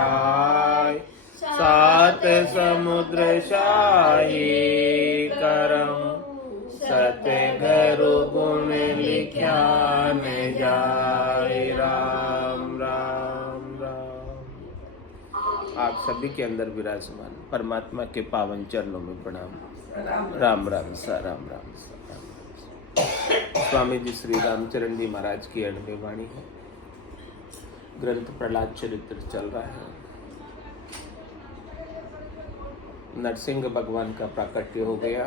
जाय। सात समुद्र शाही करम, सत्य गुरु गुण लिख्या न जाय। राम राम राम। आप सभी के अंदर विराजमान परमात्मा के पावन चरणों में प्रणाम। राम राम सा, राम राम सा, राम राम सा। स्वामी जी श्री रामचरण जी महाराज की अड़बे वाणी है। ग्रंथ प्रहलाद चरित्र चल रहा है। नरसिंह भगवान का प्राकट्य हो गया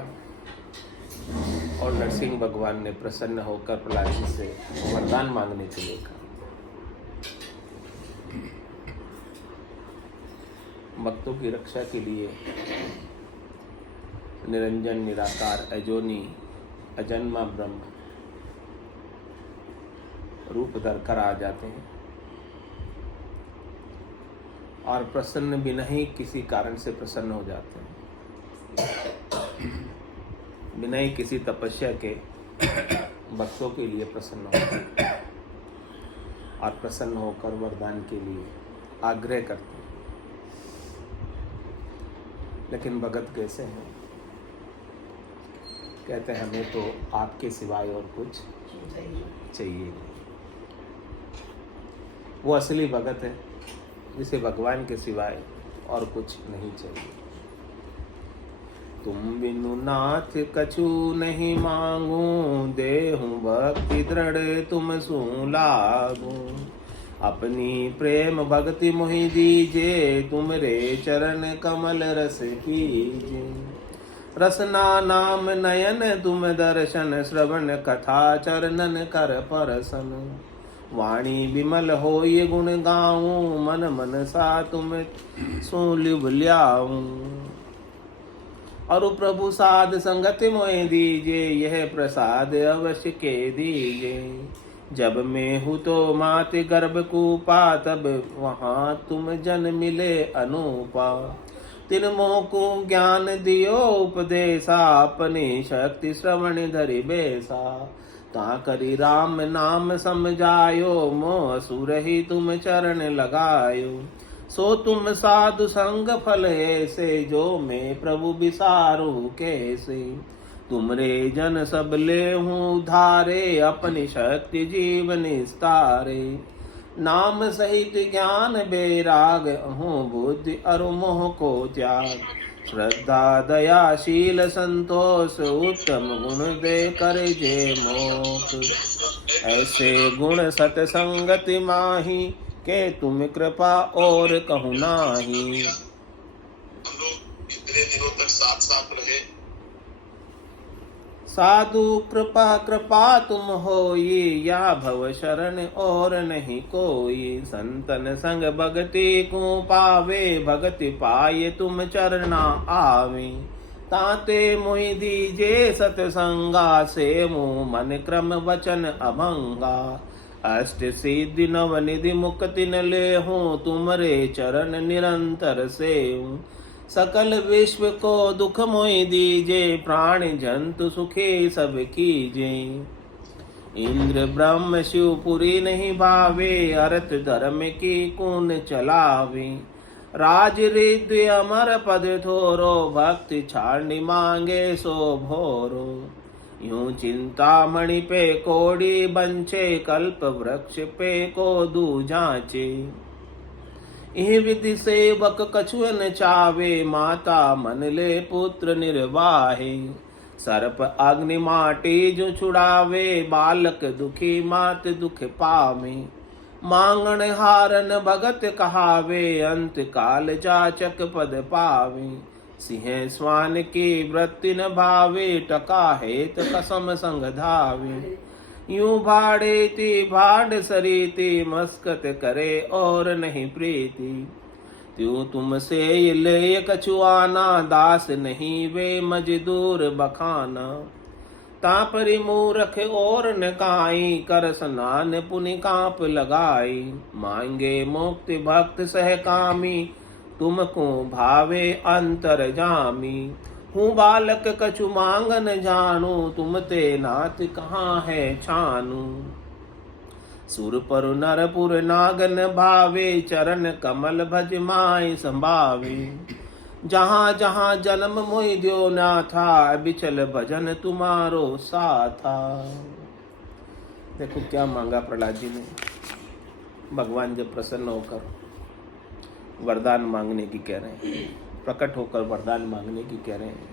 और नरसिंह भगवान ने प्रसन्न होकर प्रहलाद जी से वरदान मांगने के लिए कहा। भक्तों की रक्षा के लिए निरंजन निराकार अजोनी अजन्मा ब्रह्म रूप धरकर आ जाते हैं और प्रसन्न बिना ही किसी कारण से प्रसन्न हो जाते हैं। बिना ही किसी तपस्या के भक्तों के लिए प्रसन्न होते हैं और प्रसन्न होकर वरदान के लिए आग्रह करते हैं। लेकिन भगत कैसे हैं? कहते हैं हमें तो आपके सिवाय और कुछ चाहिए। वो असली भगत है जिसे भगवान के सिवाय और कुछ नहीं चाहिए। तुम बिनु नाथ कछु नहीं मांगू, देहूं भक्ति दृढ़ तुम सु लागू। अपनी प्रेम भक्ति मोहि दीजे, तुमरे चरण कमल रस पीजे। रसना नाम नयन तुम दर्शन, श्रवण कथा चरणन कर परसन। वाणी विमल होय गुण गाऊं, मन मन सा तुम सुलिभ ल्याऊं। और प्रभु साध संगति मोहि दीजे, यह प्रसाद अवश्य के दीजे। जब मैं हूँ तो माते गर्भ कूपा, तब वहाँ तुम जन मिले अनूपा। तिन मोह को ज्ञान दियो उपदेशा, अपनी शक्ति श्रवण धरि बेसा। ता करी राम नाम समझायो, मोह असुर ही तुम चरण लगायो। सो तुम साधु संग फल ऐसे, जो मैं प्रभु बिसारू कैसे। तुमरे जन सब ले हूँ धारे, अपनी शक्ति जीवन निस्तारे। नाम सहित ज्ञान बैराग, हूँ बुद्धि अरु मोह को त्याग। श्रद्धा दया शील संतोष, उत्तम गुण दे कर जे मोक्ष। ऐसे गुण सतसंगति माही, के तुम कृपा और कहूँ नाही। हम लोग इतने दिनों तक साथ साथ रहे। साधु कृपा कृपा तुम होई, या भव शरण और नहीं कोई। संतन संग भगति को पावे, भगति पाए तुम चरना आवे। ताते मोहि दीजे सतसंगा, से मुँह मन क्रम वचन अभंगा। अष्ट सिद्धि नव निधि मुक्ति न ले हूँ, तुमरे चरण निरंतर से। सकल विश्व को दुख मोहि दीजे, प्राण जंतु सुखी सब कीजे। इंद्र ब्रह्म शिव पुरी नहीं भावे, अर्थ धर्म की कून चलावे। राज रिद्ध अमर पद थोरो, भक्ति छाड़नी मांगे सो भोरो। यूं चिंतामणि पे कोड़ी बंचे, कल्प वृक्ष पे को दू जाचे। इह विधि सेवक कछु न चावे, माता मन ले पुत्र निर्वाहे। सर्प अग्नि माटी जो छुड़ावे, बालक दुखी मात दुख पावे। मांगण हारन भगत कहावे, अंत काल जाचक पद पावे। सिंह स्वान की वृत्ति न भावे, टका हेत कसम संग धावे। यूं भाड़ेती भाड़ सरीती, मस्कत करे और नहीं प्रीति। त्यों तुमसे ले कछुआना, दास नहीं वे मजदूर बखाना। तापरि मूरख और न काई, कर स्नान पुनि कांप लगाई। मांगे मुक्ति भक्त सहकामी, तुमको भावे अंतर जामी। हूँ बालक कछु मांगन जानू, तुम ते नाथ कहाँ है छानू। सुरपुर नरपुर नागन भावे, चरण कमल भज माय संभावे। जहाँ जहाँ जन्म मोहि द्यो नाथा, बिचल भजन तुम्हारो साथा। देखो क्या मांगा प्रहलाद जी ने। भगवान जब प्रसन्न होकर वरदान मांगने की कह रहे हैं, प्रकट होकर वरदान मांगने की कह रहे हैं,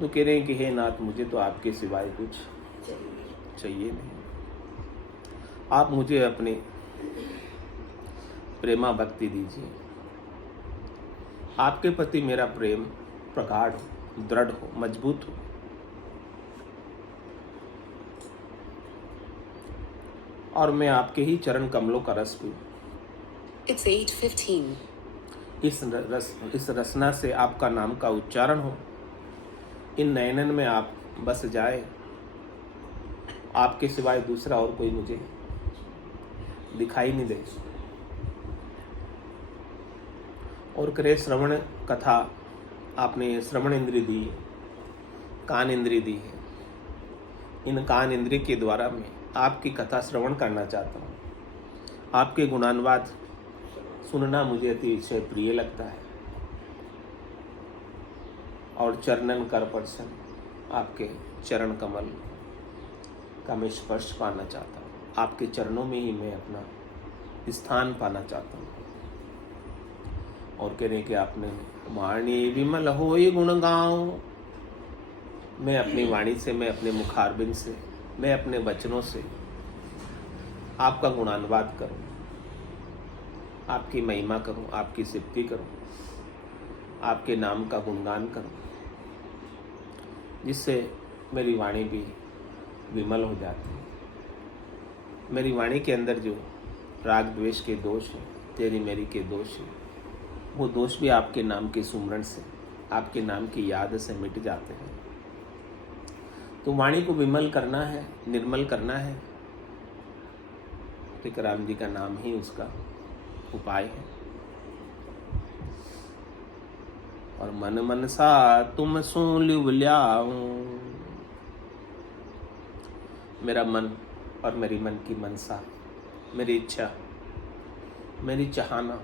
तो कह रहे हैं कि हे नाथ, मुझे तो आपके सिवाय कुछ चाहिए नहीं। आप मुझे अपनी प्रेमा भक्ति दीजिए। आपके प्रति मेरा प्रेम प्रगाढ़ हो, दृढ़ हो, मजबूत हो। और मैं आपके ही चरण कमलों का रस पीऊं। It's 8:15. इस रसना से आपका नाम का उच्चारण हो, इन नयनन में आप बस जाए। आपके सिवाय दूसरा और कोई मुझे दिखाई नहीं दे। और करे श्रवण कथा, आपने श्रवण इंद्री दी है, कान इंद्री दी है। इन कान इंद्री के द्वारा मैं आपकी कथा श्रवण करना चाहता हूँ। आपके गुणानुवाद सुनना मुझे अतिशय प्रिय लगता है। और चरणन कर पर्शन, आपके चरण कमल का मैं स्पर्श पाना चाहता हूँ। आपके चरणों में ही मैं अपना स्थान पाना चाहता हूँ। और कह रहे कि आपने वाणी विमल होई गुण गाऊं। मैं अपनी वाणी से, मैं अपने मुखारबिंद से, मैं अपने वचनों से आपका गुणानुवाद करूं, आपकी महिमा करूं, आपकी सिद्धि करूं, आपके नाम का गुणगान करूं, जिससे मेरी वाणी भी विमल हो जाती है। मेरी वाणी के अंदर जो राग द्वेष के दोष हैं, तेरी मेरी के दोष हैं, वो दोष भी आपके नाम के सुमरण से, आपके नाम की याद से मिट जाते हैं। तो वाणी को विमल करना है, निर्मल करना है, टीकाराम जी का नाम ही उसका उपाय है। और मन मनसा तुम सो लिव ल्याऊं। मेरा मन और मेरी मन की मनसा, मेरी इच्छा, मेरी चाहना,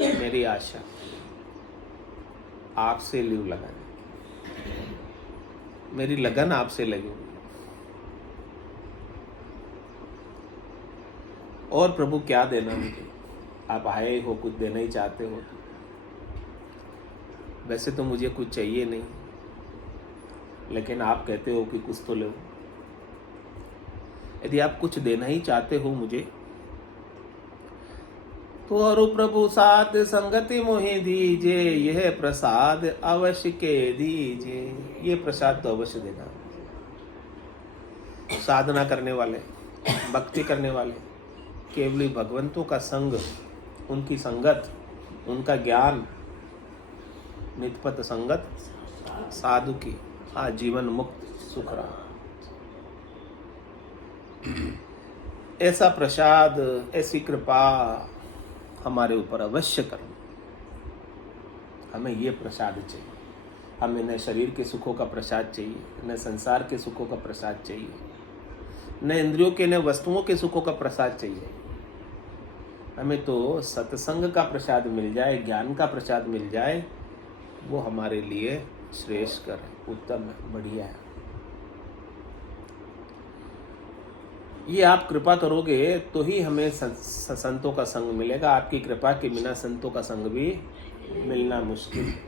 मेरी आशा आपसे लिव लगाने, मेरी लगन आपसे लगी हुई। और प्रभु क्या देना मुझे? आप आए हो, कुछ देना ही चाहते हो। वैसे तो मुझे कुछ चाहिए नहीं, लेकिन आप कहते हो कि कुछ तो लो। यदि आप कुछ देना ही चाहते हो मुझे, तो अरु प्रभु साथ संगति मोहि दीजे, यह प्रसाद अवश्य के दीजे। ये प्रसाद तो अवश्य देना। साधना करने वाले, भक्ति करने वाले, केवली भगवंतों का संग, उनकी संगत, उनका ज्ञान, नितपत संगत साधु की आजीवन मुक्त सुख रहा। ऐसा प्रसाद, ऐसी कृपा हमारे ऊपर अवश्य करो। हमें ये प्रसाद चाहिए। हमें न शरीर के सुखों का प्रसाद चाहिए, न संसार के सुखों का प्रसाद चाहिए, न इंद्रियों के, न वस्तुओं के सुखों का प्रसाद चाहिए। हमें तो सत्संग का प्रसाद मिल जाए, ज्ञान का प्रसाद मिल जाए, वो हमारे लिए श्रेष्ठकर, उत्तम है, बढ़िया है। ये आप कृपा करोगे तो ही हमें संतों का संग मिलेगा। आपकी कृपा के बिना संतों का संग भी मिलना मुश्किल है।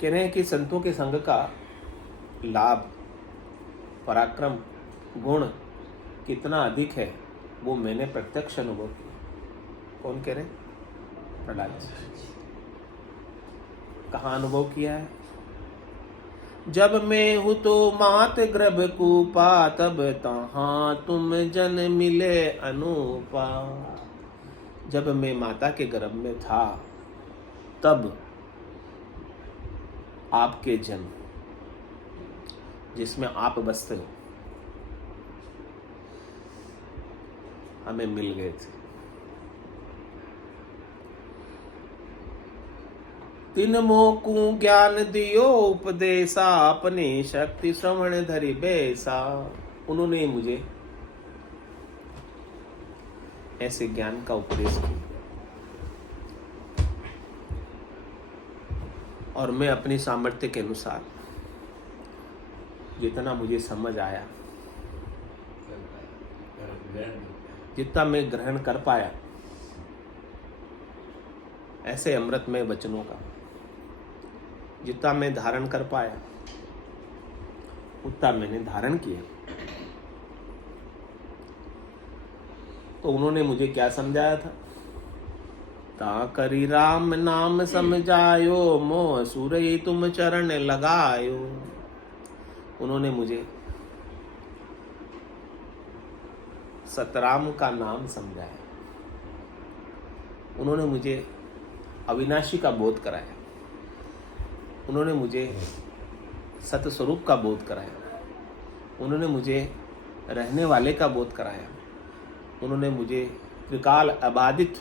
कह रहे हैं कि संतों के संग का लाभ, पराक्रम, गुण कितना अधिक है, वो मैंने प्रत्यक्ष अनुभव किया। कौन कह रहे? प्रहलाद जी। कहाँ अनुभव किया है? जब मैं हूँ तो मात गर्भ कूपा, तब तहाँ तुम जन मिले अनूपा। जब मैं माता के गर्भ में था, तब आपके जन, जिसमें आप बसते हो, हमें मिल गए थे। तिन मोकू ज्ञान दियो उपदेशा, अपने शक्ति श्रवण धरि बैसा। उन्होंने मुझे ऐसे ज्ञान का उपदेश किया और मैं अपनी सामर्थ्य के अनुसार जितना मुझे समझ आया, जितना मैं ग्रहण कर पाया ऐसे अमृतमय वचनों का, जितना मैं धारण कर पाया उतना मैंने धारण किया। तो उन्होंने मुझे क्या समझाया था? ता करी राम नाम समझायो, मोह सुरई तुम चरण लगायो। उन्होंने मुझे सतराम का नाम समझाया, उन्होंने मुझे अविनाशी का बोध कराया, उन्होंने मुझे सत्य स्वरूप का बोध कराया, उन्होंने मुझे रहने वाले का बोध कराया, उन्होंने मुझे त्रिकाल अबाधित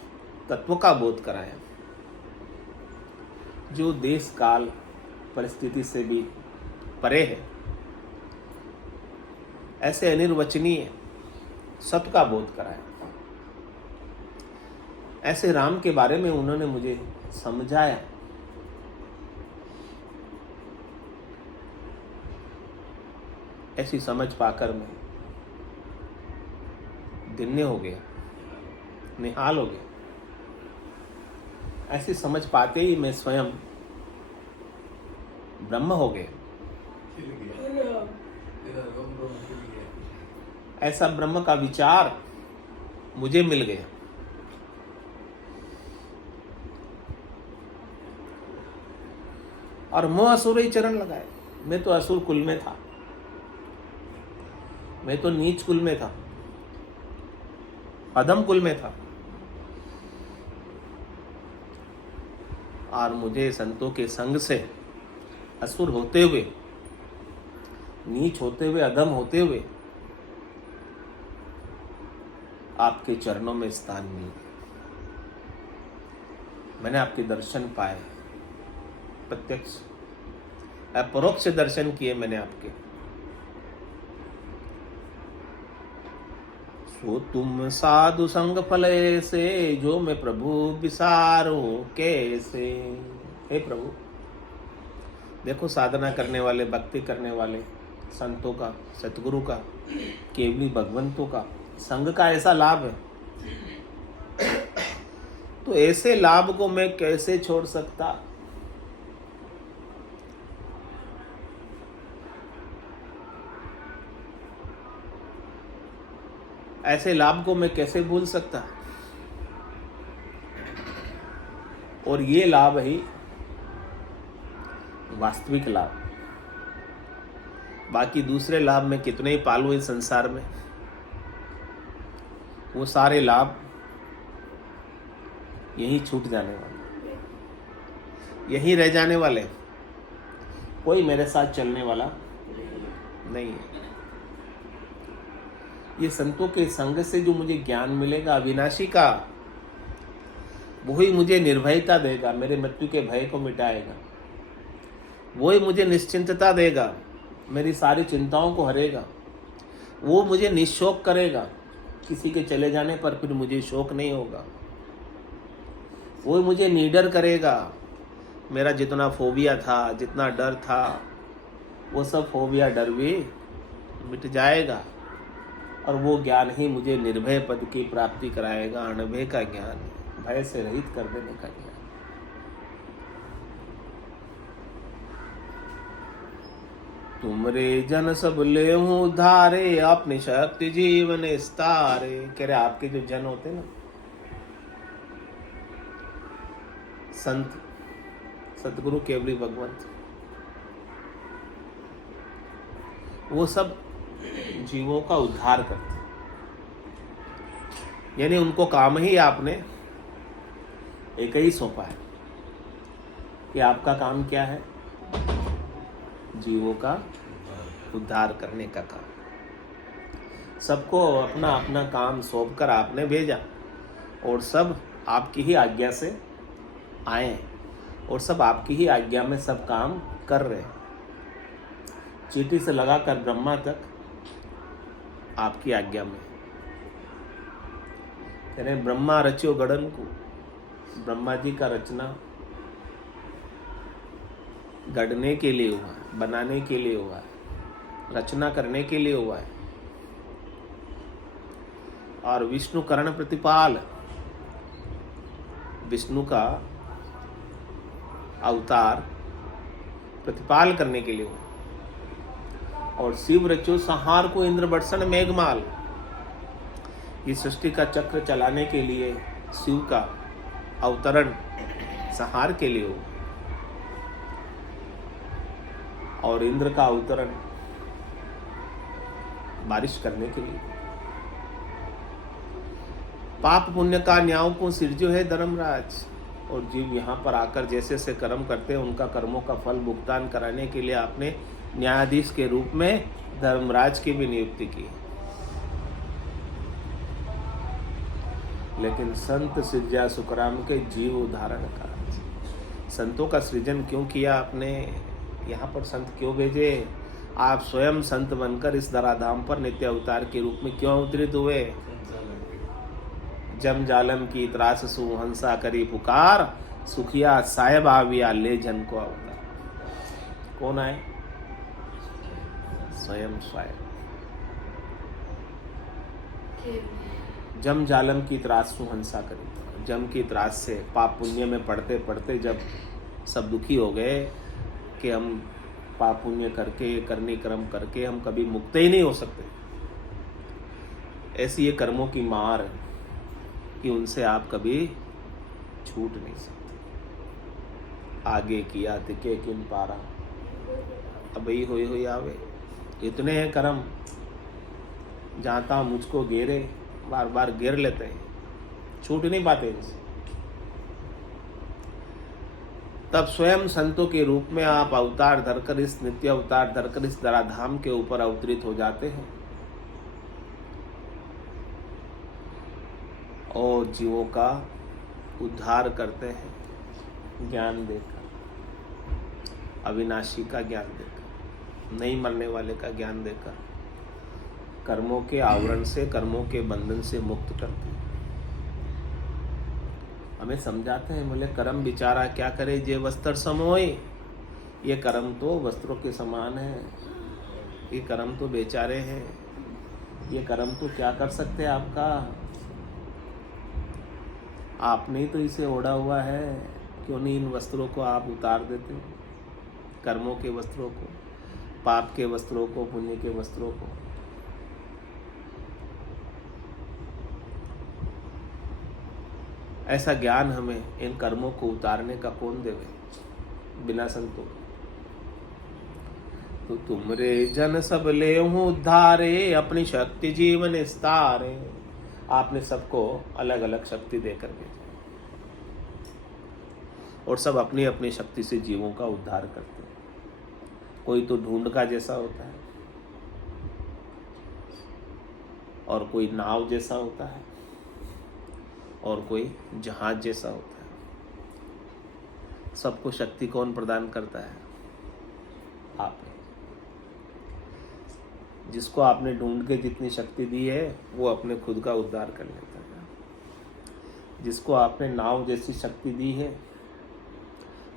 तत्व का बोध कराया, जो देश काल परिस्थिति से भी परे है। ऐसे अनिर्वचनीय सत्य का बोध कराया। ऐसे राम के बारे में उन्होंने मुझे समझाया। ऐसी समझ पाकर मैं धन्य हो गया, निहाल हो गया। ऐसी समझ पाते ही मैं स्वयं ब्रह्म हो गया। ऐसा ब्रह्म का विचार मुझे मिल गया। और मोह असुर ही चरण लगाए। मैं तो असुर कुल में था, मैं तो नीच कुल में था, अधम कुल में था, और मुझे संतों के संग से असुर होते हुए, नीच होते हुए, अधम होते हुए आपके चरणों में स्थान मिला। मैंने आपके दर्शन पाए, प्रत्यक्ष अपरोक्ष दर्शन किए मैंने आपके। सो तुम साधु संग फले से, जो मैं प्रभु विसारूं कैसे। हे प्रभु, देखो साधना करने वाले, भक्ति करने वाले संतों का, सतगुरु का, केवली भगवंतों का संग का ऐसा लाभ है, तो ऐसे लाभ को मैं कैसे छोड़ सकता। ऐसे लाभ को मैं कैसे भूल सकता। और ये लाभ ही वास्तविक लाभ। बाकी दूसरे लाभ में कितने ही पालू इस संसार में, वो सारे लाभ यहीं छूट जाने वाले, यहीं रह जाने वाले। कोई मेरे साथ चलने वाला नहीं है। ये संतों के संग से जो मुझे ज्ञान मिलेगा अविनाशी का, वही मुझे निर्भयता देगा, मेरे मृत्यु के भय को मिटाएगा। वही मुझे निश्चिंतता देगा, मेरी सारी चिंताओं को हरेगा। वो मुझे निशोक करेगा, किसी के चले जाने पर फिर मुझे शोक नहीं होगा। वो मुझे निडर करेगा। मेरा जितना फोबिया था, जितना डर था, वो सब फोबिया डर भी मिट जाएगा। और वो ज्ञान ही मुझे निर्भय पद की प्राप्ति कराएगा। अनभय का ज्ञान, भय से रहित कर देने का ज्ञान। तुमरे जन सब लेहूं उधारे, अपनी शक्ति जीवन स्तारे। कह रहे आपके जो जन होते ना, संत, सतगुरु, केवली भगवंत, वो सब जीवों का उद्धार करते। यानी उनको काम ही आपने एक ही सौंपा है कि आपका काम क्या है? जीवों का उद्धार करने का काम। सबको अपना अपना काम सौंपकर आपने भेजा और सब आपकी ही आज्ञा से आए और सब आपकी ही आज्ञा में सब काम कर रहे हैं। चीटी से लगाकर ब्रह्मा तक आपकी आज्ञा में। कह रहे ब्रह्मा रच्यो गड़न को, ब्रह्मा जी का रचना गढ़ने के लिए हुआ है, बनाने के लिए हुआ है, रचना करने के लिए हुआ है। और विष्णु कर्ण प्रतिपाल, विष्णु का अवतार प्रतिपाल करने के लिए हुआ। और शिव रचो संहार को इंद्र बरसन मेघमाल, इस सृष्टि का चक्र चलाने के लिए शिव का अवतरण संहार के लिए हुआ। और इंद्र का अवतरण बारिश करने के लिए। पाप पुण्य का न्याय को सिरजो है धर्मराज। और जीव यहाँ पर आकर जैसे से कर्म करते हैं उनका कर्मों का फल भुगतान कराने के लिए आपने न्यायाधीश के रूप में धर्मराज की भी नियुक्ति की। लेकिन संत सिरजा सुखराम के जीव उदाहरण का, संतों का सृजन क्यों किया आपने, यहाँ पर संत क्यों भेजे, आप स्वयं संत बनकर इस धराधाम पर नित्य अवतार के रूप में क्यों अवतरित हुए। जम जालम की त्रास सुहंसा करी पुकार, सुखिया साहेब आविया ले जन को अवतार। कौन आए, स्वयं साहेब। जम जालम की त्रास सुहंसा करी, जम की त्रास से पाप पुण्य में पढ़ते पढ़ते जब सब दुखी हो गए कि हम पाप पुण्य करके करनी कर्म करके हम कभी मुक्त ही नहीं हो सकते, ऐसी ये कर्मों की मार कि उनसे आप कभी छूट नहीं सकते। आगे किया तिके किन पारा, अब ही हुई आवे। इतने हैं कर्म, जाता मुझको घेरे, बार बार घेर लेते हैं, छूट नहीं पाते इनसे। तब स्वयं संतों के रूप में आप अवतार धरकर, इस नित्य अवतार धरकर इस धराधाम के ऊपर अवतरित हो जाते हैं और जीवों का उद्धार करते हैं ज्ञान देकर, अविनाशी का ज्ञान देकर, नहीं मरने वाले का ज्ञान देकर, कर्मों के आवरण से, कर्मों के बंधन से मुक्त करते हैं। हमें समझाते हैं, बोले कर्म बिचारा क्या करे जे वस्त्र समोए। ये कर्म तो वस्त्रों के समान है, ये कर्म तो बेचारे हैं, ये कर्म तो क्या कर सकते हैं आपका, आपने ही तो इसे ओढ़ा हुआ है, क्यों नहीं इन वस्त्रों को आप उतार देते, कर्मों के वस्त्रों को, पाप के वस्त्रों को, पुण्य के वस्त्रों को। ऐसा ज्ञान हमें इन कर्मों को उतारने का कौन देवे बिना संतों। तो तुमरे जन सब ले उद्धारे, अपनी शक्ति जीवन विस्तारे। आपने सबको अलग अलग शक्ति देकर भेजा और सब अपनी अपनी शक्ति से जीवों का उद्धार करते हैं। कोई तो ढूंढ का जैसा होता है और कोई नाव जैसा होता है और कोई जहाज जैसा होता है। सबको शक्ति कौन प्रदान करता है, आपने। जिसको आपने ढूंढ के जितनी शक्ति दी है वो अपने खुद का उद्धार कर लेता है। जिसको आपने नाव जैसी शक्ति दी है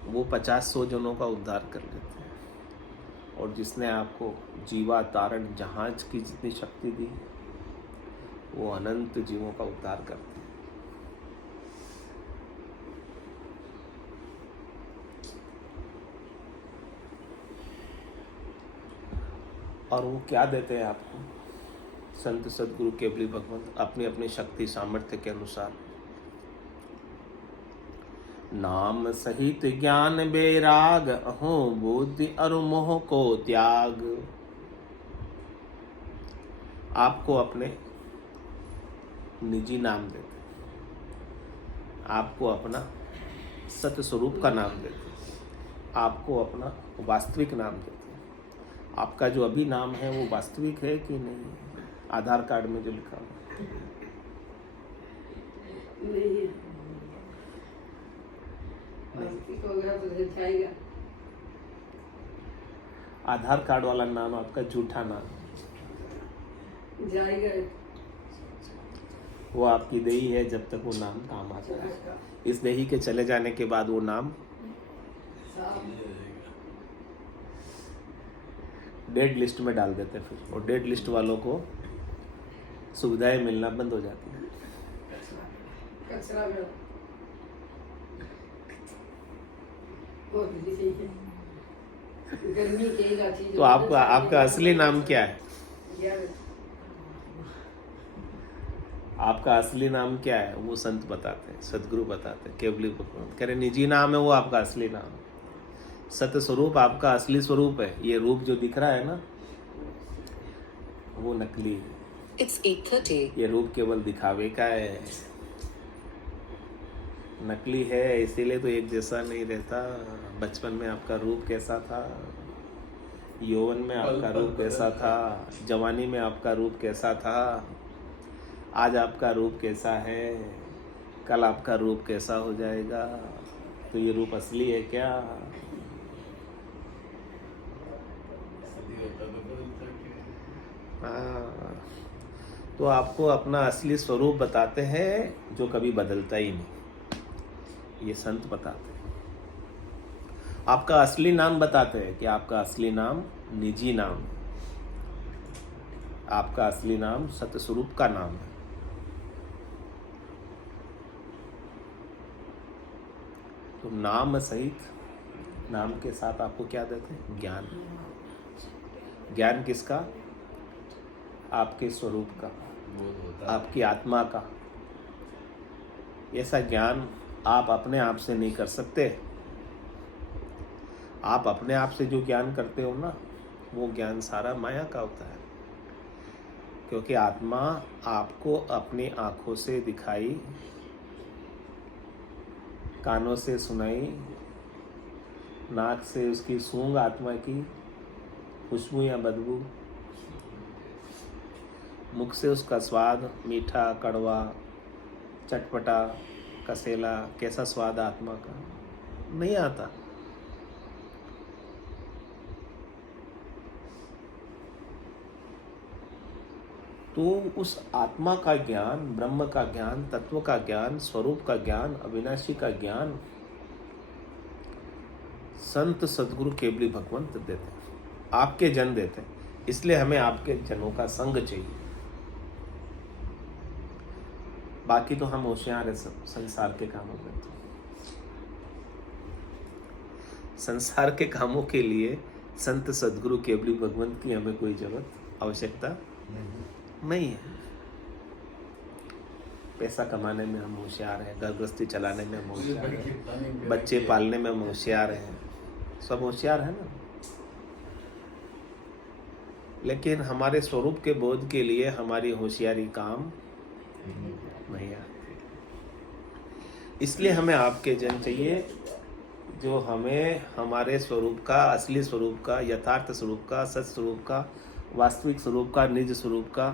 वो 50-100 जनों का उद्धार कर लेते हैं। और जिसने आपको जीवा तारण जहाज की जितनी शक्ति दी है वो अनंत जीवों का उद्धार करते हैं। और वो क्या देते हैं आपको, संत सदगुरु केवली भगवंत अपनी अपनी शक्ति सामर्थ्य के अनुसार। नाम सहित ज्ञान बेराग, अहो बुद्धि और मोह को त्याग। आपको अपने निजी नाम देते, आपको अपना सत्य स्वरूप का नाम देते, आपको अपना वास्तविक नाम देते। आपका जो अभी नाम है वो वास्तविक है कि नहीं, आधार कार्ड में जो लिखा हुआ ठीक हो गया तो फिर जाएगा। आधार कार्ड वाला नाम आपका झूठा नाम, जाएगा वो आपकी देही है, जब तक वो नाम काम आता है। इस देही के चले जाने के बाद वो नाम डेड लिस्ट में डाल देते हैं फिर, और डेड लिस्ट वालों को सुविधाएं मिलना बंद हो जाती है। कचरा में बहुत ही है। गर्मी की चीज। तो आपका असली नाम क्या है? आपका असली नाम क्या है? वो संत बताते हैं, सदगुरु बताते हैं, केवली भगवंत कह रहे निजी नाम है वो आपका असली नाम। सत्य स्वरूप आपका असली स्वरूप है। ये रूप जो दिख रहा है ना, वो नकली है। It's 8:30. ये रूप केवल दिखावे का है, नकली है, इसीलिए तो एक जैसा नहीं रहता। बचपन में आपका रूप कैसा था, यौवन में आपका रूप कैसा था, जवानी में आपका रूप कैसा था, आज आपका रूप कैसा है, कल आपका रूप कैसा हो जाएगा। तो ये रूप असली है क्या? हाँ, तो आपको अपना असली स्वरूप बताते हैं जो कभी बदलता ही नहीं। ये संत बताते हैं। आपका असली नाम बताते हैं कि आपका असली नाम निजी नाम है, आपका असली नाम सत्य स्वरूप का नाम है। तो नाम सहित, नाम के साथ आपको क्या देते हैं? ज्ञान। ज्ञान किसका? आपके स्वरूप का, आपकी आत्मा का। ऐसा ज्ञान आप अपने आप से नहीं कर सकते। आप अपने आप से जो ज्ञान करते हो ना, वो ज्ञान सारा माया का होता है। क्योंकि आत्मा आपको अपनी आंखों से दिखाई, कानों से सुनाई, नाक से उसकी सूंघ आत्मा की, खुशबू या बदबू, मुख से उसका स्वाद, मीठा, कड़वा, चटपटा, कसेला, कैसा स्वाद आत्मा का नहीं आता। तो उस आत्मा का ज्ञान, ब्रह्म का ज्ञान, तत्व का ज्ञान, स्वरूप का ज्ञान, अविनाशी का ज्ञान संत सदगुरु केवली भगवंत देते हैं, आपके जन देते हैं। इसलिए हमें आपके जनों का संग चाहिए। बाकी तो हम होशियार हैं सब संसार के कामों में। तो संसार के कामों के लिए संत सदगुरु केवली भगवंत की हमें कोई जरूरत, आवश्यकता नहीं है। पैसा कमाने में हम होशियार हैं, घर गृहस्थी चलाने में हम होशियार हैं, बच्चे पालने में हम होशियार हैं, सब होशियार है ना। लेकिन हमारे स्वरूप के बोध के लिए हमारी होशियारी काम नहीं आती। इसलिए हमें आपके जन चाहिए जो हमें हमारे स्वरूप का, असली स्वरूप का, यथार्थ स्वरूप का, सच स्वरूप का, वास्तविक स्वरूप का, निज स्वरूप का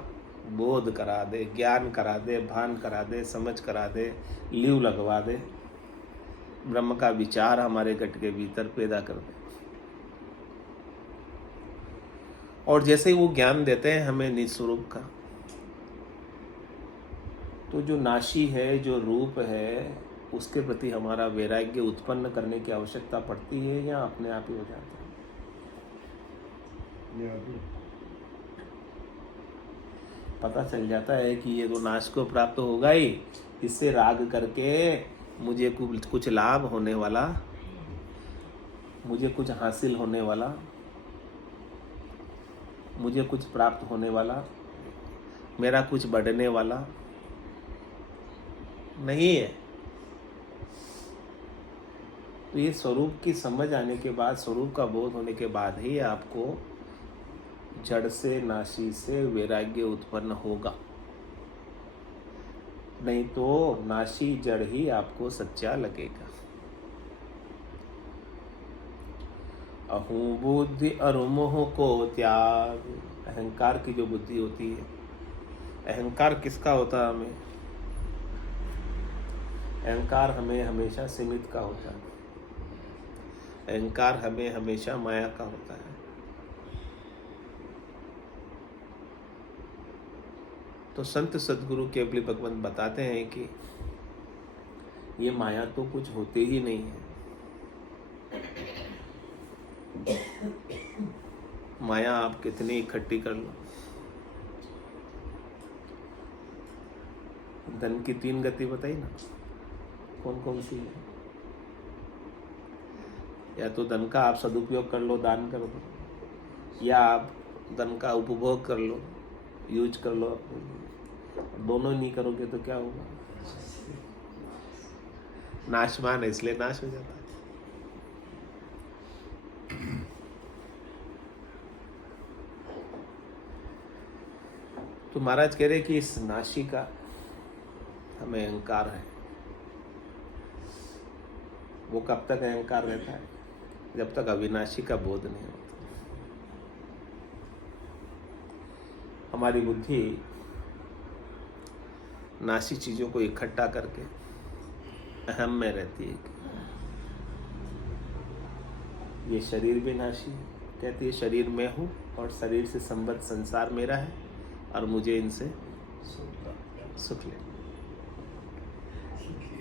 बोध करा दे, ज्ञान करा दे, भान करा दे, समझ करा दे, लीव लगवा दे, ब्रह्म का विचार हमारे गट के भीतर पैदा कर दे। और जैसे ही वो ज्ञान देते हैं हमें निज स्वरूप का, तो जो नाशी है, जो रूप है, उसके प्रति हमारा वैराग्य उत्पन्न करने की आवश्यकता पड़ती है या अपने आप ही हो जाता है? पता चल जाता है कि ये तो नाश को प्राप्त होगा ही, इससे राग करके मुझे कुछ लाभ होने वाला, मुझे कुछ हासिल होने वाला, मुझे कुछ प्राप्त होने वाला, मेरा कुछ बढ़ने वाला नहीं है। तो ये स्वरूप की समझ आने के बाद, स्वरूप का बोध होने के बाद ही आपको जड़ से, नाशी से वैराग्य उत्पन्न होगा। नहीं तो नाशी जड़ ही आपको सच्चा लगेगा। अहूँ बुद्धि अरुमोह को त्याग, अहंकार की जो बुद्धि होती है, अहंकार किसका होता है? हमें अहंकार हमें हमेशा सीमित का होता है। अहंकार हमें हमेशा माया का होता है। तो संत सदगुरु केवली भगवंत बताते हैं कि ये माया तो कुछ होते ही नहीं है। माया आप कितनी इकट्ठी कर लो, धन की 3 गति बताई ना, कौन कौन सी है? या तो धन का आप सदुपयोग कर लो, दान कर दो, या आप धन का उपभोग कर लो, यूज कर लो। दोनों नहीं करोगे तो क्या होगा? नाशवान है, इसलिए नाश हो जाता है। तो महाराज कह रहे कि इस नाशी का हमें अहंकार है। वो कब तक अहंकार रहता है? जब तक अविनाशी का बोध नहीं होता। हमारी बुद्धि नाशी चीजों को इकट्ठा करके अहम में रहती है कि ये शरीर भी नाशी है। कहती है शरीर में हूँ और शरीर से संबद्ध संसार मेरा है और मुझे इनसे सुख ले।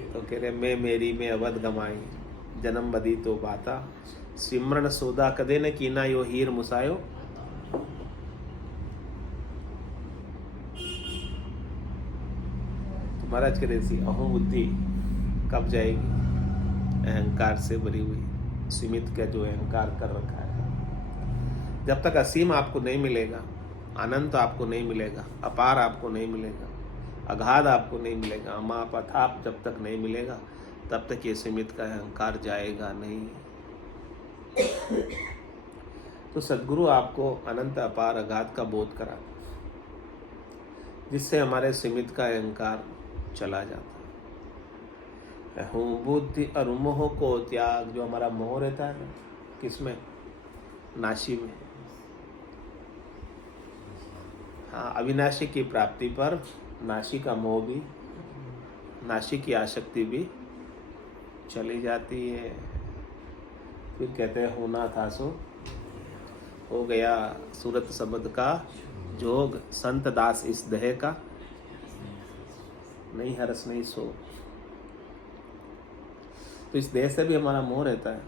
तो कह रहे मैं मेरी में अवध गमाई, जन्म बदी तो बाता, सिमरन सौदा कदे न कीना यो हीर मुसायो। तो महाराज कह रहे सी अहम बुद्धि कब जाएगी? अहंकार से भरी हुई सीमित का जो अहंकार कर रखा है। जब तक असीम आपको नहीं मिलेगा, अनंत आपको नहीं मिलेगा, अपार आपको नहीं मिलेगा, अगाध आपको नहीं मिलेगा, अमाप अथाप जब तक नहीं मिलेगा, तब तक ये सीमित का अहंकार जाएगा नहीं। तो सद्गुरु आपको अनंत अपार अगाध का बोध करा, जिससे हमारे सीमित का अहंकार चला जाता है। हूँ बुद्धि और मोह को त्याग, जो हमारा मोह रहता है ना, किसमें? नाशी में। हाँ, अविनाशी की प्राप्ति पर नाशी का मोह भी, नाशी की आसक्ति भी चली जाती है। फिर कहते हैं होना था सो हो गया, सूरत शब्द का जोग, संत दास इस देह का नहीं हरस नहीं सो। तो इस देह से भी हमारा मोह रहता है,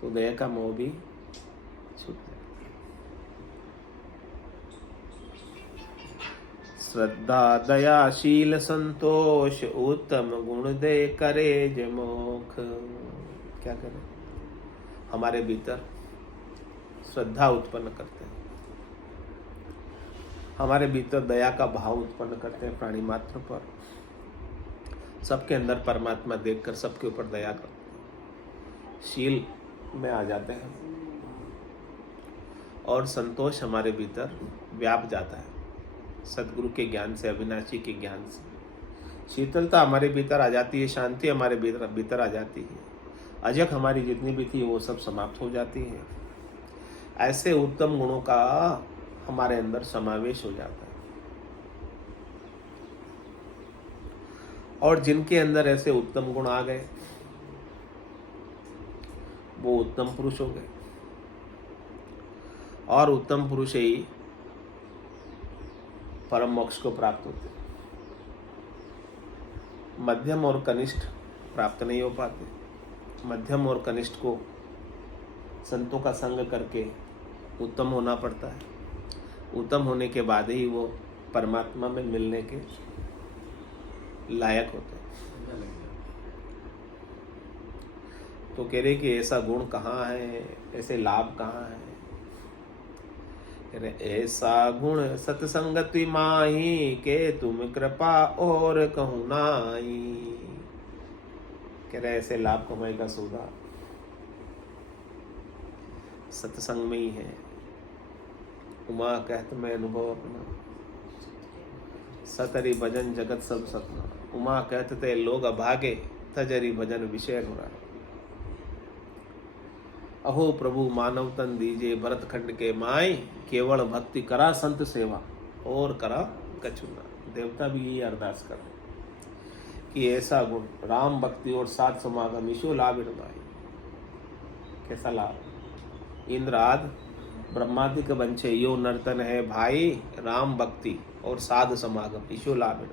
तो देह का मोह भी छूट जाए। श्रद्धा दयाशील संतोष उत्तम गुण दे करे जे मोख। क्या करें? हमारे भीतर श्रद्धा उत्पन्न करते हैं, हमारे भीतर दया का भाव उत्पन्न करते हैं प्राणी मात्र पर। सबके अंदर परमात्मा देखकर सबके ऊपर दया करते हैं, शील में आ जाते हैं, और संतोष हमारे भीतर व्याप जाता है सद्गुरु के ज्ञान से, अविनाशी के ज्ञान से। शीतलता हमारे भीतर आ जाती है, शांति हमारे भीतर आ जाती है, अजक हमारी जितनी भी थी वो सब समाप्त हो जाती है। ऐसे उत्तम गुणों का हमारे अंदर समावेश हो जाता है, और जिनके अंदर ऐसे उत्तम गुण आ गए वो उत्तम पुरुष हो गए, और उत्तम पुरुष ही परम मोक्ष को प्राप्त होते। मध्यम और कनिष्ठ प्राप्त नहीं हो पाते। मध्यम और कनिष्ठ को संतों का संग करके उत्तम होना पड़ता है। उत्तम होने के बाद ही वो परमात्मा में मिलने के लायक होते हैं। तो कह रहे कि ऐसा गुण कहाँ है, ऐसे लाभ कहाँ है? कह रहे ऐसा गुण सत्संगति माही के तुम कृपा और कहूँ नाई। कह रहे ऐसे लाभ कमाई का सौदा सत्संग में ही है। उमा कहत मैं अनुभव अपना, सतरी भजन जगत सब सपना। उमा कहत ते लोग अभागे, तजरी भजन विषय घुरा। अहो प्रभु मानव तन दीजे, भरत खंड के माय, केवल भक्ति करा संत सेवा और करा कछुना। देवता भी यही अरदास कर रहे कि ऐसा गुण राम भक्ति और सात समागम ईशो लाभ भाई। कैसा लाभ? इंद्राद ब्रह्मादिक वंशे यो नर्तन है भाई, राम भक्ति और साध समागम ईशो लाभ।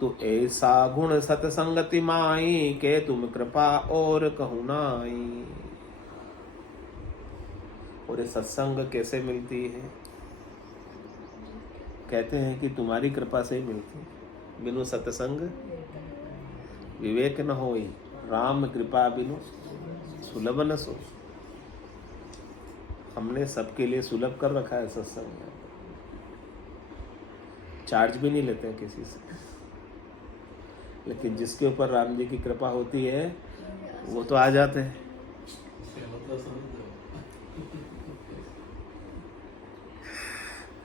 तो ऐसा गुण सतसंगति माई, के तुम कृपा और कहूँ नाई। और ये सत्संग कैसे मिलती है? कहते हैं कि तुम्हारी कृपा से ही मिलती है। बिनु सत्संग विवेक न होई, राम कृपा बिनु सुलभ न सो। हमने सबके लिए सुलभ कर रखा है सत्संग, चार्ज भी नहीं लेते हैं किसी से। लेकिन जिसके ऊपर राम जी की कृपा होती है वो तो आ जाते हैं।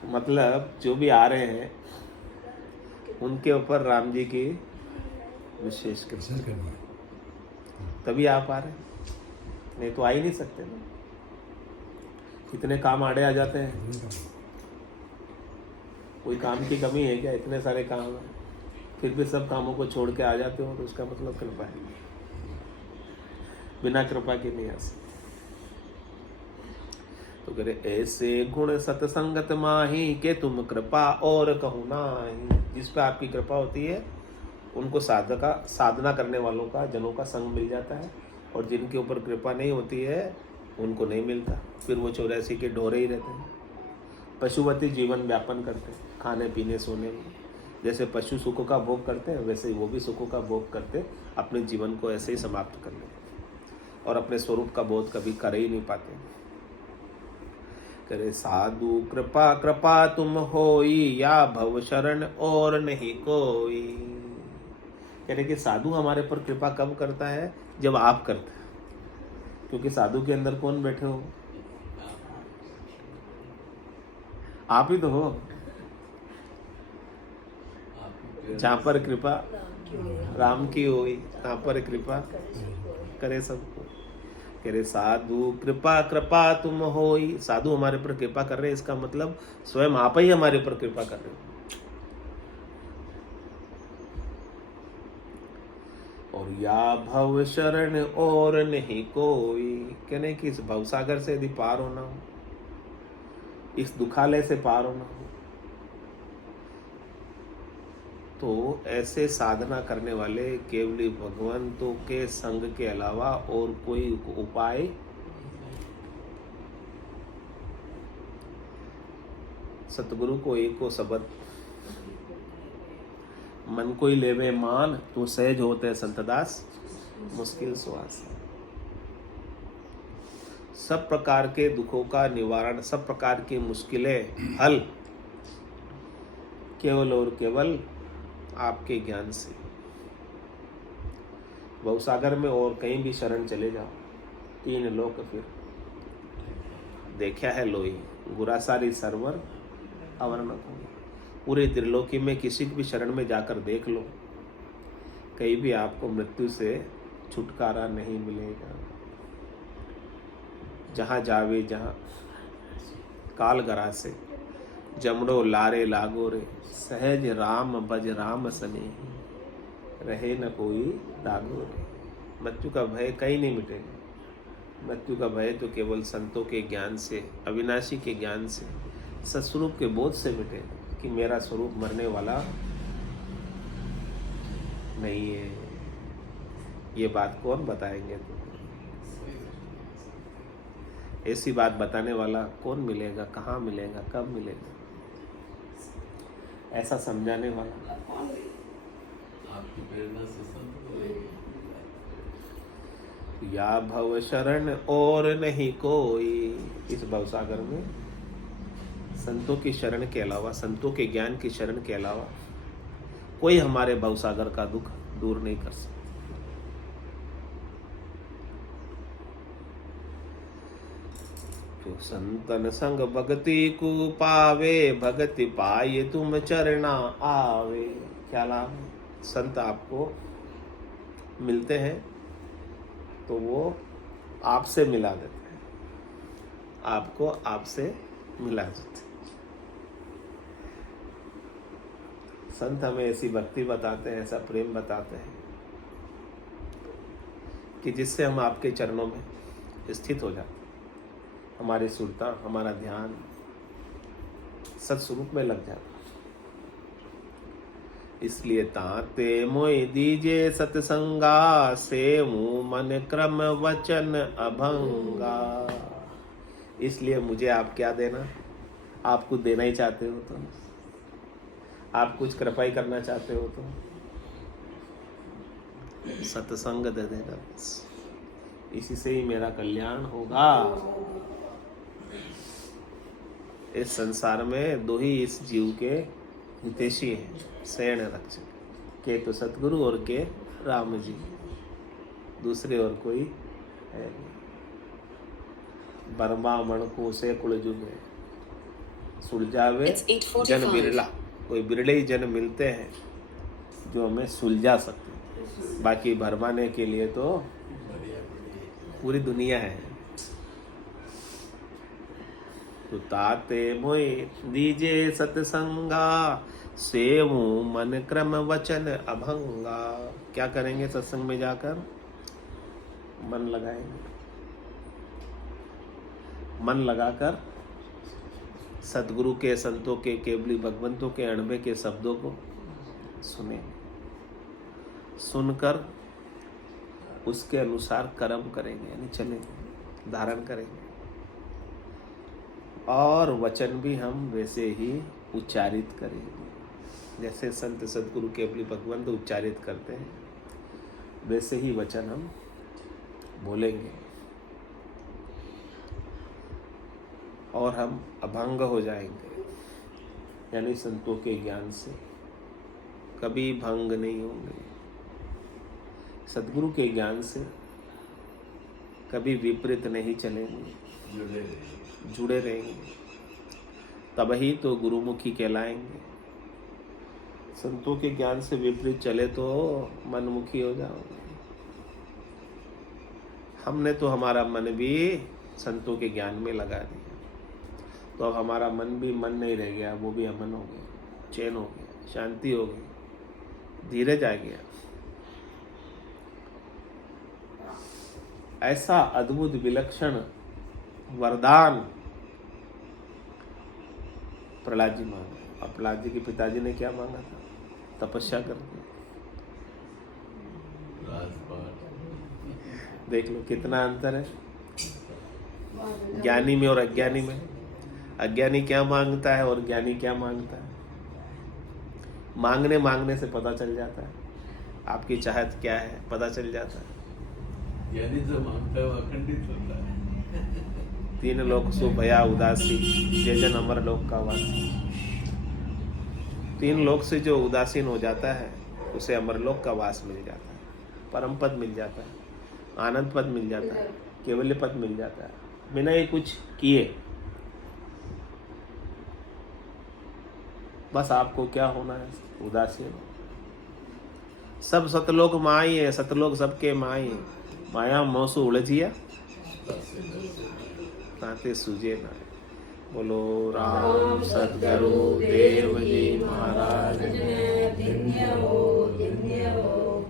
मतलब जो भी आ रहे हैं उनके ऊपर राम जी की विशेष कृपा, तभी आ पा रहे, नहीं तो आ ही नहीं सकते ना। इतने काम आड़े आ जाते हैं, कोई काम की कमी है क्या? इतने सारे काम हैं, फिर भी सब कामों को छोड़ के आ जाते हो, तो उसका मतलब कृपा है। बिना कृपा के नहीं आ सकते। तो कह रहे ऐसे गुण सतसंगत माही, के तुम कृपा और कहूँ नाहि। जिस पे आपकी कृपा होती है उनको साधना करने वालों का, जनों का संग मिल जाता है, और जिनके ऊपर कृपा नहीं होती है उनको नहीं मिलता। फिर वो 84 के ढोरे ही रहते हैं, पशुवती जीवन व्यापन करते हैं, खाने पीने सोने में। जैसे पशु सुखों का भोग करते हैं वैसे ही वो भी सुखों का भोग करते, अपने जीवन को ऐसे ही समाप्त कर लेते और अपने स्वरूप का बोध कभी कर ही नहीं पाते। करे साधु कृपा कृपा तुम होई, या भव शरण और नहीं कोई। कह रहे कि साधु हमारे पर कृपा कब करता है? जब आप करते हैं। क्योंकि साधु के अंदर कौन बैठे हो? आप ही तो हो। जहाँ पर कृपा राम की होई, तहाँ पर कृपा करे सबको। कह रहे साधु कृपा कृपा तुम होई। साधु हमारे पर कृपा कर रहे हैं, इसका मतलब स्वयं आप ही हमारे पर कृपा कर रहे हो। और या भव शरण और नहीं कोई। कहने कि इस भवसागर से यदि पार होना हो, इस दुखालय से पार होना हो, तो ऐसे साधना करने वाले केवली भगवंतों के संग के अलावा और कोई उपाय सतगुरु को एक को शब्द मन को ही लेवे मान, तो सहज होते संतदास मुश्किल सुहास। सब प्रकार के दुखों का निवारण, सब प्रकार की मुश्किलें हल केवल और केवल आपके ज्ञान से। भवसागर में और कहीं भी शरण चले जाओ, 3 लोक फिर देखा है लोई, गुरासारी सरवर अवर न कोई। पूरे त्रिलोकी में किसी भी शरण में जाकर देख लो, कहीं भी आपको मृत्यु से छुटकारा नहीं मिलेगा। जहाँ जावे जहाँ काल गरा से, जमड़ो लारे लागो रे, सहज राम भज राम सनेही, रहे न कोई दागो रे। मृत्यु का भय कहीं नहीं मिटेगा। मृत्यु का भय तो केवल संतों के ज्ञान से, अविनाशी के ज्ञान से, सत्स्वरूप के बोध से मिटेगा कि मेरा स्वरूप मरने वाला नहीं है। ये बात कौन बताएंगे? तो ऐसी बात बताने वाला कौन मिलेगा? कहाँ मिलेगा? कब मिलेगा? ऐसा समझाने वाला आपकी प्रेरणा से संत या भव शरण और नहीं कोई। इस भवसागर में संतों की शरण के अलावा, संतों के ज्ञान की शरण के अलावा कोई हमारे भवसागर का दुख दूर नहीं कर सकता। जो संतन संग भगति को पावे, भगति पाए तुम चरना आवे। क्या लाभ है? संत आपको मिलते हैं तो वो आपसे मिला देते हैं, आपको आपसे मिला देते हैं। संत हमें ऐसी भक्ति बताते हैं, ऐसा प्रेम बताते हैं कि जिससे हम आपके चरणों में स्थित हो जाए, हमारी सुरता, हमारा ध्यान सत्स्वरूप में लग जाता। इसलिए ताते मोहि दीजे सत्संगा, सेवूं मन क्रम वचन अभंगा। इसलिए मुझे आप क्या देना, आप कुछ देना ही चाहते हो तो, आप कुछ कृपा ही करना चाहते हो तो सत्संग दे देना, बस इसी से ही मेरा कल्याण होगा। इस संसार में दो ही इस जीव के हितैषी हैं, शरण रक्षक, के तो सतगुरु और के राम जी, दूसरे और कोई है नहीं। बर्मा मण को से कुल जुगे, सुलझावे It's 8:45. जन बिरला। कोई बिरले ही जन मिलते हैं जो हमें सुलझा सकते हैं, बाकी भरमाने के लिए तो पूरी दुनिया है। तो ताते मोहि दीजे सत्संगा, सेवूं मन क्रम वचन अभंगा। क्या करेंगे सत्संग में जाकर? मन लगाएंगे, मन लगाकर सतगुरु के, संतों के, केवली भगवंतों के अणबे के शब्दों को सुने, सुनकर उसके अनुसार कर्म करेंगे, यानी चलेंगे, धारण करेंगे, और वचन भी हम वैसे ही उच्चारित करेंगे जैसे संत सतगुरु केवली भगवंत उच्चारित करते हैं, वैसे ही वचन हम बोलेंगे और हम अभंग हो जाएंगे, यानी संतों के ज्ञान से कभी भंग नहीं होंगे। सतगुरु के ज्ञान से कभी विपरीत नहीं चलेंगे, जुड़े रहेंगे, तब ही तो गुरुमुखी कहलाएंगे। संतों के ज्ञान से विपरीत चले तो मनमुखी हो जाओगे। हमने तो हमारा मन भी संतों के ज्ञान में लगा दिया, तो अब हमारा मन भी मन नहीं रह गया, वो भी अमन हो गया, चैन हो गया, शांति हो गई, धीरज आ गया। ऐसा अद्भुत विलक्षण वरदान प्रहलाद जी मांगा। अब प्रहलाद जी के पिताजी ने क्या मांगा था? तपस्या करके। देख लो कितना अंतर है ज्ञानी में और अज्ञानी में। अज्ञानी क्या मांगता है और ज्ञानी क्या मांगता है, मांगने मांगने से पता चल जाता है आपकी चाहत क्या है, पता चल जाता है। ज्ञानी जो मांगता है वो अखंडित होता है। तीन लोक सो भया उदासी, जय जन अमर लोक का वासी। तीन लोक से जो उदासीन हो जाता है उसे अमरलोक का वास मिल जाता है, परम पद मिल जाता है, आनंद पद मिल जाता है, केवल्य पद मिल जाता है, बिना ये कुछ किए। बस आपको क्या होना है? उदासीन। सब सतलोक माई है, सतलोक सबके माई। माया मोसु उलझिया ताते सूझे ना। बोलो राम सतगुरु देव जी महाराज,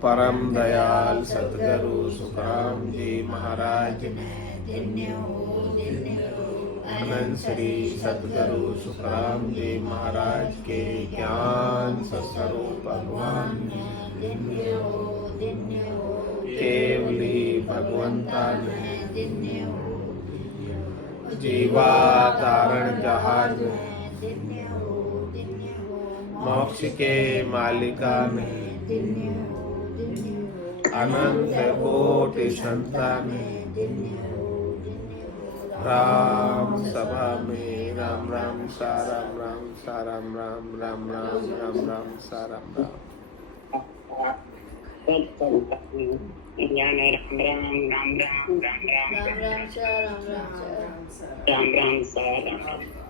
परम दयाल सतगुरु सुखराम जी महाराज, अनंत श्री सतगुरु सुखराम जी महाराज के ज्ञान सत्स्वरूप भगवान केवली भगवंता ने जीवा तारण जहाज, मोक्ष के मालिका ने अनंत कोटि संतान, राम सभा में राम राम सा राम राम सा राम राम राम राम राम राम सा राम राम। ज्ञान राम राम राम राम राम राम राम राम राम राम राम राम